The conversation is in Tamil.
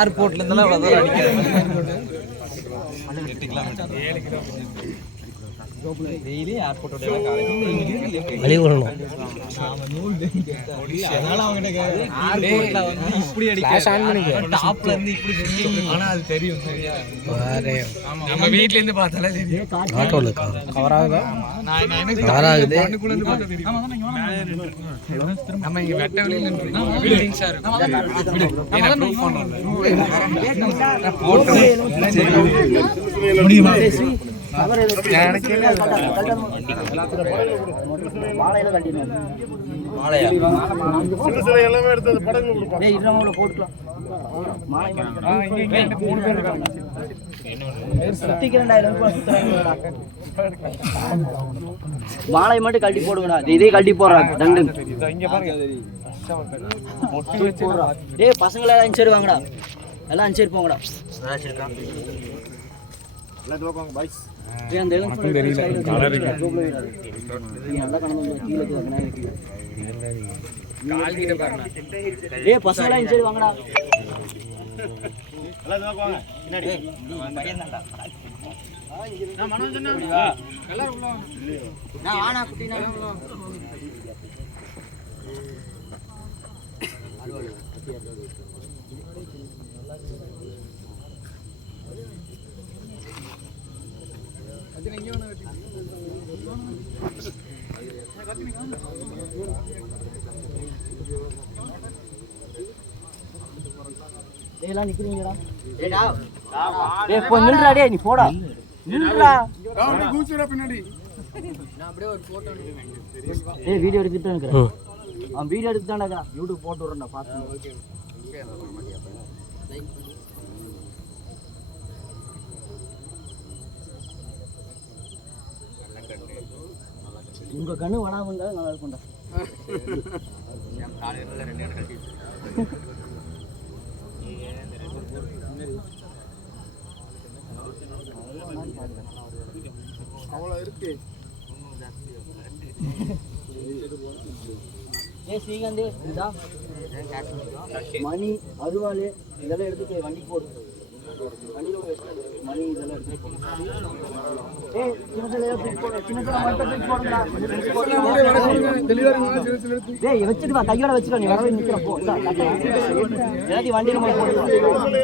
ஏர்போர்ட்ல இருந்தாலும் அவ்வளவு தூரம் அடிக்கிறேன். 8 கிலோமீட்டர் 7 கிலோமீட்டர் டெய்லி ஏர்போர்ட்டோட வெளிய வரணும். அதனால அவங்க ஏர்போர்ட்ல வந்து இப்படி அடிக்க ஆன் பண்ணிக்க டாப்ல இருந்து இப்படி தெரியும். ஆனா அது தெரியும் சரியா பாரே நம்ம வீட்ல இருந்து பார்த்தாலே தெரியும். ஆட்டோல கவர் ஆகுதா? நான் எனக்கு கவர் ஆகுது. கண்ணுக்குள்ள இருந்து பார்த்தா தெரியும். ஆமா இங்க மேலே நின்னுட்டோம். நம்ம இங்க வெட்ட வெளியில நின்னுட்டோம். பில்டிங்ஸா இருக்கு. என்ன ப்ரூஃப் பண்ணனும். முடியுமா? கவர் எனக்கு வாழையில கட்டிடணும். வாழையா? சில எல்லாமே எடுத்து படகுல கொடுப்போம். டேய் இதெல்லாம் போட்டுக்கலாம். மாலை இங்க 3 பேர் இருக்காங்க. சுத்திக்கிறேன்டா இதெல்லாம் சுத்துறாங்கடா. மாலை மட்டும் கட்டி போடுங்கடா. இதே கட்டி போறா தண்டு. இங்க பாருங்க. போட்டு போறா. டேய் பசங்க எல்லாம் அஞ்சு வாங்கடா. எல்லாம் அஞ்சு போங்கடா. எல்லாம் தோக்குங்க பாய்ஸ். ஏய் அந்த எல்லாம் தெரியல கலர் இருக்கு. நீ நல்லா கணந்து கீழ இருக்கனா இருக்கு. கால் கிட்ட பாருங்க. டேய் பசங்க எல்லாம் அஞ்சு வாங்கடா. எல்லாம் தோக்குங்க. பின்னாடி பையன் தான்டா. நான் மனோஜ் சொன்னா எல்லாரும் உள்ள வாங்க. நான் வானா குட்டி நான் உள்ள வாங்க. எல்லாம் நிக்கிறீங்கடா. டேடா டேய் போ நில்றா டேய் நீ போடா நில்றா டேய் கூச்சுடா பின்னாடி. நான் அப்படியே ஒரு போட்டோ எடுக்கிறேன். டேய் வீடியோ எடுத்துட்டு இருக்கேன். அவன் வீடியோ எடுத்துட்டானடா YouTube போட்டு வரேன்டா பாத்து. ஓகே உங்க கண்ணு வடாம இருந்தா நல்லா இருக்கும்டா. நான் காலையில 2 இடம் கட்டி அவ்வளவு இருக்கு. ஏ சீகந்தே இதா மணி அருவாளே இதெல்லாம் எடுத்து வண்டி போடு. வண்டியில மணி இதெல்லாம் எடுத்து போடு. ஏய் சின்னதல பிக் போடு. சின்னதல மட்டும் பிக் போடுடா. டேய் வச்சிட்டு வா கையோட வச்சிட்டு நீ வரவே நிக்கற போ. எல்லாத்தையும் வண்டியில போடு.